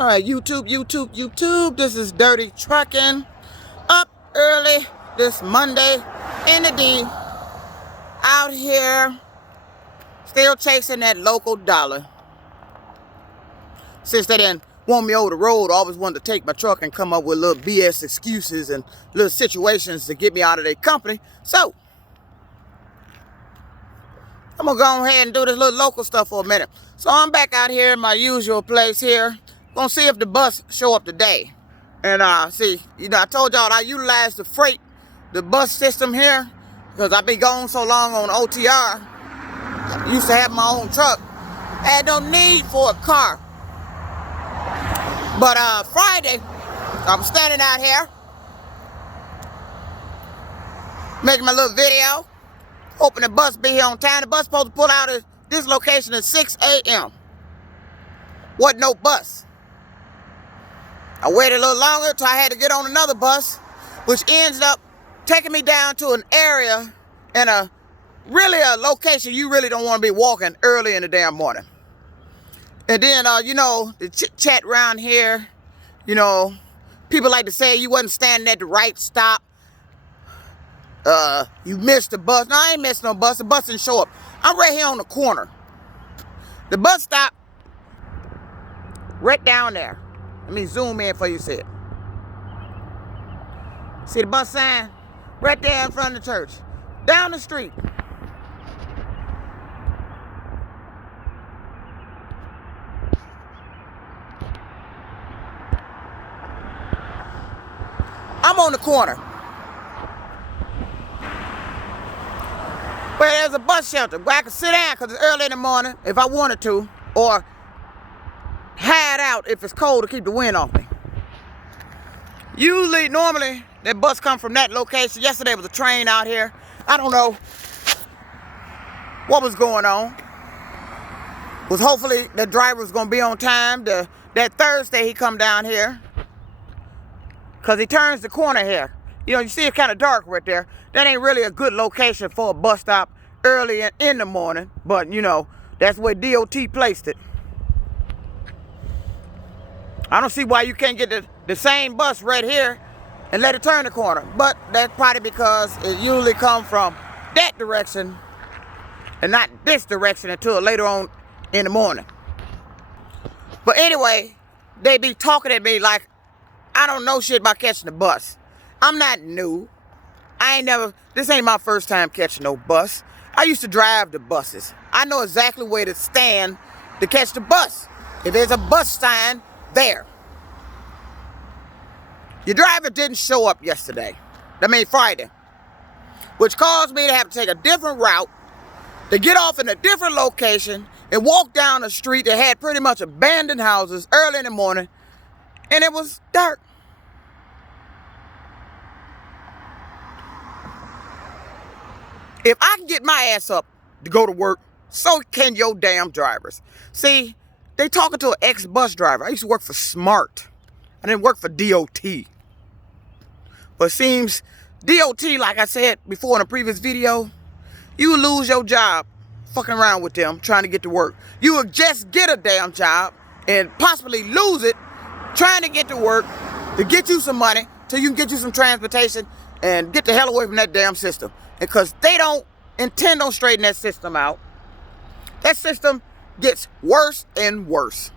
All right, YouTube. This is Dirty Trucking. Up early this Monday in the D. Out here, still chasing that local dollar. Since they didn't want me over the road, I always wanted to take my truck and come up with little BS excuses and little situations to get me out of their company. So, I'm going to go ahead and do this little local stuff for a minute. So, I'm back out here in my usual place here. Gonna see if the bus show up today. And see, I told y'all I utilize the bus system here, because I've been gone so long on OTR. I used to have my own truck. I had no need for a car. But Friday, I was standing out here making my little video, hoping the bus be here on time. The bus supposed to pull out at this location at 6 a.m. Wasn't no bus. I waited a little longer till I had to get on another bus, which ends up taking me down to an area and a location you really don't want to be walking early in the damn morning. And then, the chit-chat around here, people like to say you wasn't standing at the right stop. You missed the bus. No, I ain't missed no bus. The bus didn't show up. I'm right here on the corner. The bus stop right down there. Let me zoom in for you to see it. See the bus sign? Right there in front of the church. Down the street. I'm on the corner. Where there's a bus shelter where I can sit down because it's early in the morning if I wanted to, or hide out if it's cold to keep the wind off me. Normally, that bus come from that location. Yesterday was a train out here. I don't know what was going on. Was hopefully the driver was going to be on time. That Thursday he come down here, because he turns the corner here. You see it's kind of dark right there. That ain't really a good location for a bus stop early in the morning. But, that's where DOT placed it. I don't see why you can't get the same bus right here and let it turn the corner. But that's probably because it usually comes from that direction and not this direction until later on in the morning. But anyway, they be talking at me like I don't know shit about catching the bus. I'm not new. This ain't my first time catching no bus. I used to drive the buses. I know exactly where to stand to catch the bus. If there's a bus sign there. Your driver didn't show up Friday. Which caused me to have to take a different route, to get off in a different location, and walk down a street that had pretty much abandoned houses early in the morning, and it was dark. If I can get my ass up to go to work, so can your damn drivers. See, they talking to an ex-bus driver. I used to work for Smart. I didn't work for DOT. But it seems DOT, like I said before in a previous video, you will lose your job fucking around with them trying to get to work. You will just get a damn job and possibly lose it trying to get to work to get you some money till you can get you some transportation and get the hell away from that damn system. Because they don't intend on straightening that system out. That system gets worse and worse.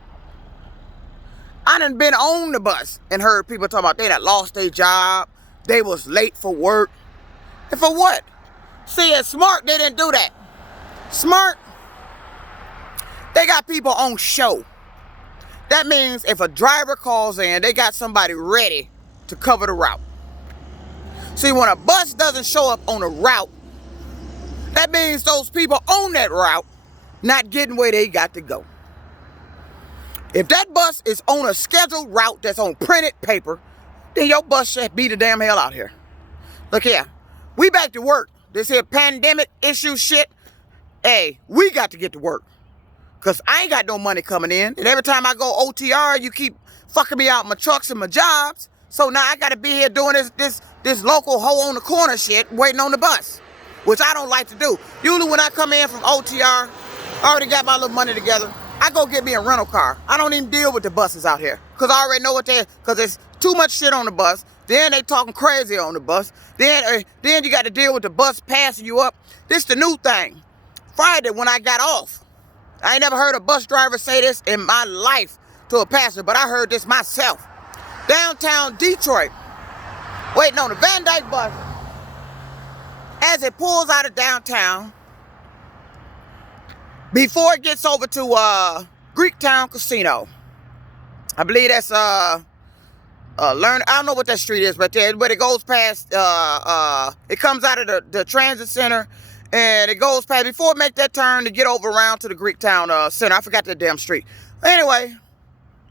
I done been on the bus and heard people talking about they that lost their job, they was late for work. And for what? See, at Smart, they didn't do that. Smart, they got people on show. That means if a driver calls in, they got somebody ready to cover the route. See, when a bus doesn't show up on a route, that means those people on that route not getting where they got to go. If that bus is on a scheduled route that's on printed paper, then your bus should be the damn hell out here. Look here, we back to work. This here pandemic issue shit, hey, we got to get to work. Because I ain't got no money coming in. And every time I go OTR, you keep fucking me out my trucks and my jobs. So now I got to be here doing this local hoe on the corner shit, waiting on the bus, which I don't like to do. Usually when I come in from OTR, I already got my little money together. I go get me a rental car. I don't even deal with the buses out here. Because I already know what because there's too much shit on the bus. Then they talking crazy on the bus. Then you got to deal with the bus passing you up. This the new thing. Friday when I got off, I ain't never heard a bus driver say this in my life to a passenger, but I heard this myself. Downtown Detroit, waiting on the Van Dyke bus. As it pulls out of downtown, before it gets over to Greektown Casino. I believe that's I don't know what that street is right there, but it goes past it comes out of the transit center and it goes past before it make that turn to get over around to the Greektown center. I forgot that damn street. Anyway,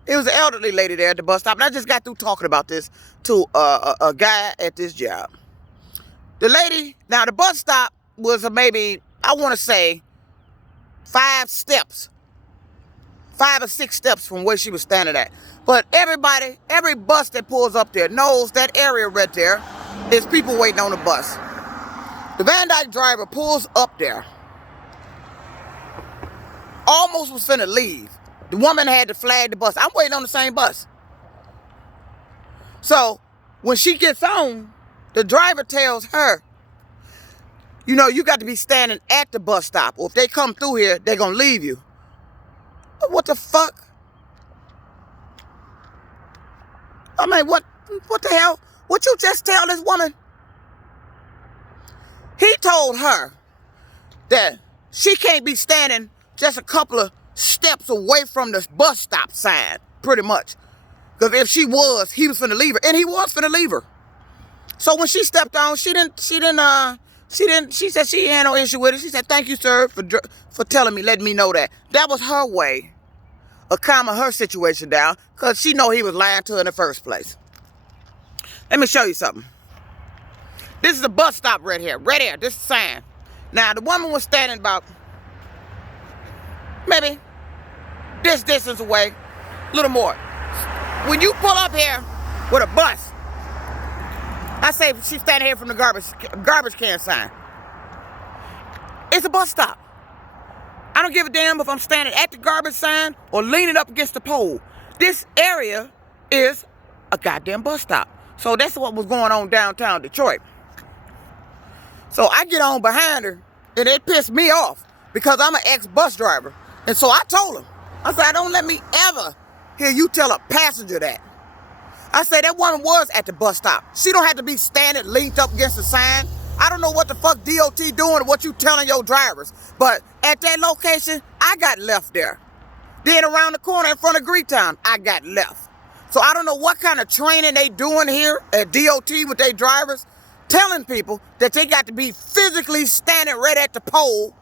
it was an elderly lady there at the bus stop, and I just got through talking about this to a guy at this job. The lady, now the bus stop was maybe, I want to say, 5 or 6 steps from where she was standing at. But every bus that pulls up there knows that area right there is people waiting on the bus. The Van Dyke driver pulls up there. Almost was finna leave. The woman had to flag the bus. I'm waiting on the same bus. So when she gets on, the driver tells her, you know, you got to be standing at the bus stop. Or if they come through here, they're going to leave you. What the fuck? I mean, what the hell? What you just tell this woman? He told her that she can't be standing just a couple of steps away from the bus stop sign, pretty much. Because if he was finna leave her. And he was finna leave her. So when she stepped on, she said she had no issue with it. She said, thank you, sir, for telling me, letting me know that. That was her way of calming her situation down, because she know he was lying to her in the first place. Let me show you something. This is the bus stop right here. Right here. This is the sign. Now, the woman was standing about maybe this distance away, a little more. When you pull up here with a bus, I say she's standing here from the garbage can sign. It's a bus stop. I don't give a damn if I'm standing at the garbage sign or leaning up against the pole. This area is a goddamn bus stop. So that's what was going on downtown Detroit. So I get on behind her, and it pissed me off because I'm an ex-bus driver. And so I told him, I said, don't let me ever hear you tell a passenger that. I said, that woman was at the bus stop. She don't have to be standing leaned up against the sign. I don't know what the fuck DOT doing or what you telling your drivers. But at that location, I got left there. Then around the corner in front of Greektown, I got left. So I don't know what kind of training they doing here at DOT with their drivers, telling people that they got to be physically standing right at the pole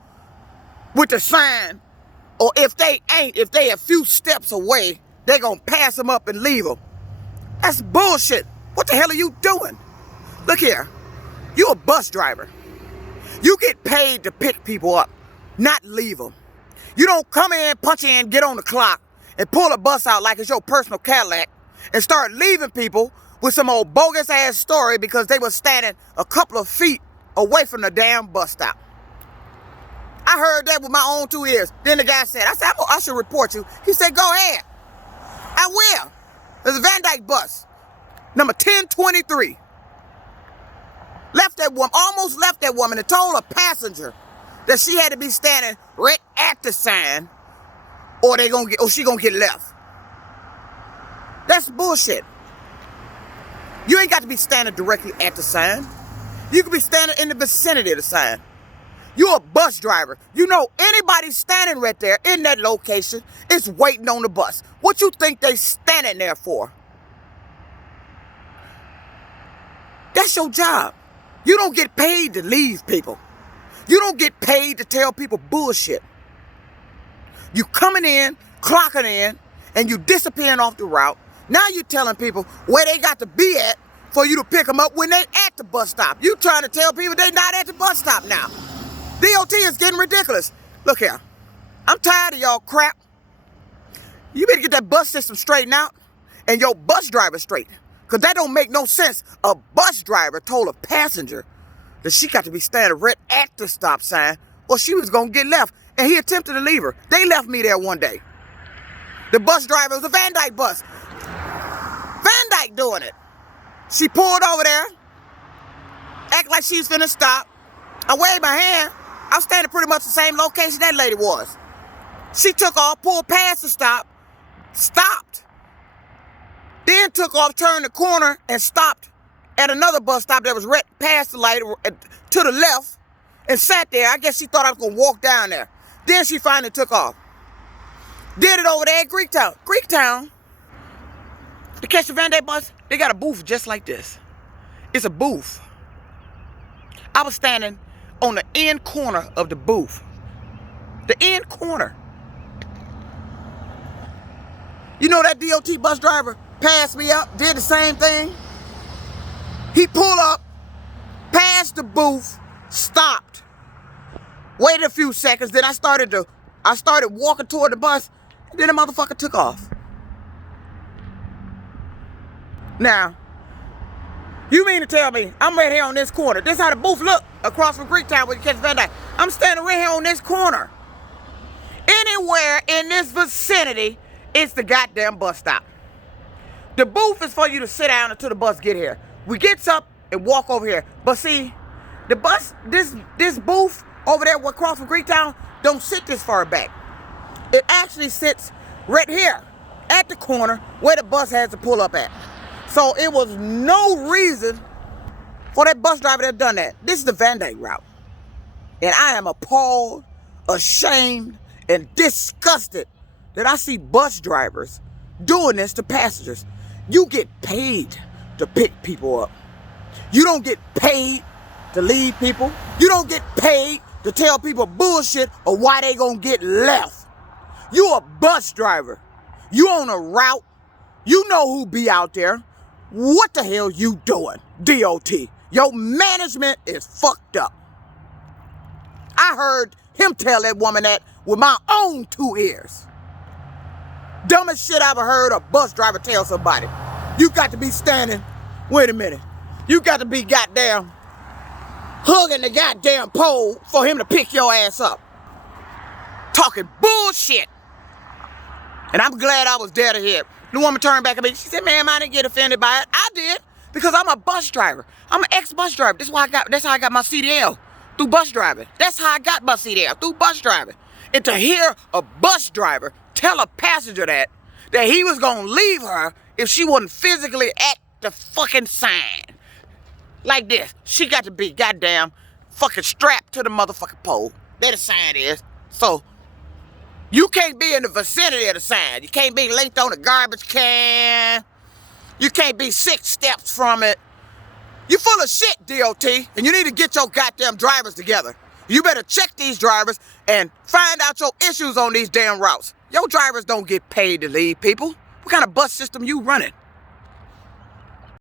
with the sign. Or if they ain't, if they a few steps away, they gonna pass them up and leave them. That's bullshit. What the hell are you doing? Look here. You a bus driver. You get paid to pick people up, not leave them. You don't come in, punch in, get on the clock, and pull a bus out like it's your personal Cadillac and start leaving people with some old bogus ass story because they were standing a couple of feet away from the damn bus stop. I heard that with my own 2 ears. Then the guy said, I should report you. He said, go ahead. I will. There's a Van Dyke bus, number 1023. Almost left that woman and told a passenger that she had to be standing right at the sign or she gonna get left. That's bullshit. You ain't got to be standing directly at the sign. You could be standing in the vicinity of the sign. You're a bus driver. You know anybody standing right there in that location is waiting on the bus. What you think they standing there for? That's your job. You don't get paid to leave people. You don't get paid to tell people bullshit. You coming in, clocking in, and you disappearing off the route. Now you telling people where they got to be at for you to pick them up when they at the bus stop. You trying to tell people they not at the bus stop now. DOT is getting ridiculous. Look here. I'm tired of y'all crap. You better get that bus system straightened out and your bus driver straight. Because that don't make no sense. A bus driver told a passenger that she got to be standing right at the stop sign or she was going to get left. And he attempted to leave her. They left me there one day. The bus driver was a Van Dyke bus. Van Dyke doing it. She pulled over there, act like she's finna stop. I waved my hand. I was standing pretty much the same location that lady was. She took off, pulled past the stop, stopped, then took off, turned the corner, and stopped at another bus stop that was right past the light to the left, and sat there. I guess she thought I was gonna walk down there. Then she finally took off. Did it over there at Greektown. Greektown, to catch the Van Dyke bus, they got a booth just like this. It's a booth. I was standing on the end corner of the booth. The end corner. You know that DOT bus driver passed me up, did the same thing? He pulled up, passed the booth, stopped, waited a few seconds, then I started walking toward the bus, and then the motherfucker took off. Now, you mean to tell me I'm right here on this corner? This is how the booth look across from Greektown where you catch Van Dyke. I'm standing right here on this corner. Anywhere in this vicinity, it's the goddamn bus stop. The booth is for you to sit down until the bus get here. We gets up and walk over here. But see, the bus, this booth over there across from Greektown don't sit this far back. It actually sits right here at the corner where the bus has to pull up at. So it was no reason for that bus driver to have done that. This is the Van Dyke route. And I am appalled, ashamed, and disgusted that I see bus drivers doing this to passengers. You get paid to pick people up. You don't get paid to leave people. You don't get paid to tell people bullshit or why they gonna get left. You a bus driver. You on a route. You know who be out there. What the hell you doing, DOT? Your management is fucked up. I heard him tell that woman that with my own 2 ears. Dumbest shit I ever heard a bus driver tell somebody. You got to be standing, wait a minute. You got to be goddamn hugging the goddamn pole for him to pick your ass up. Talking bullshit. And I'm glad I was there to hear it. The woman turned back at me. She said, ma'am, I didn't get offended by it. I did, because I'm a bus driver. I'm an ex-bus driver. That's how I got my CDL, through bus driving. That's how I got my CDL, through bus driving. And to hear a bus driver tell a passenger that he was gonna leave her if she wasn't physically at the fucking sign. Like this. She got to be goddamn fucking strapped to the motherfucking pole. There the sign is. So, you can't be in the vicinity of the sign. You can't be linked on a garbage can. You can't be 6 steps from it. You full of shit, DOT, and you need to get your goddamn drivers together. You better check these drivers and find out your issues on these damn routes. Your drivers don't get paid to leave people. What kind of bus system you running?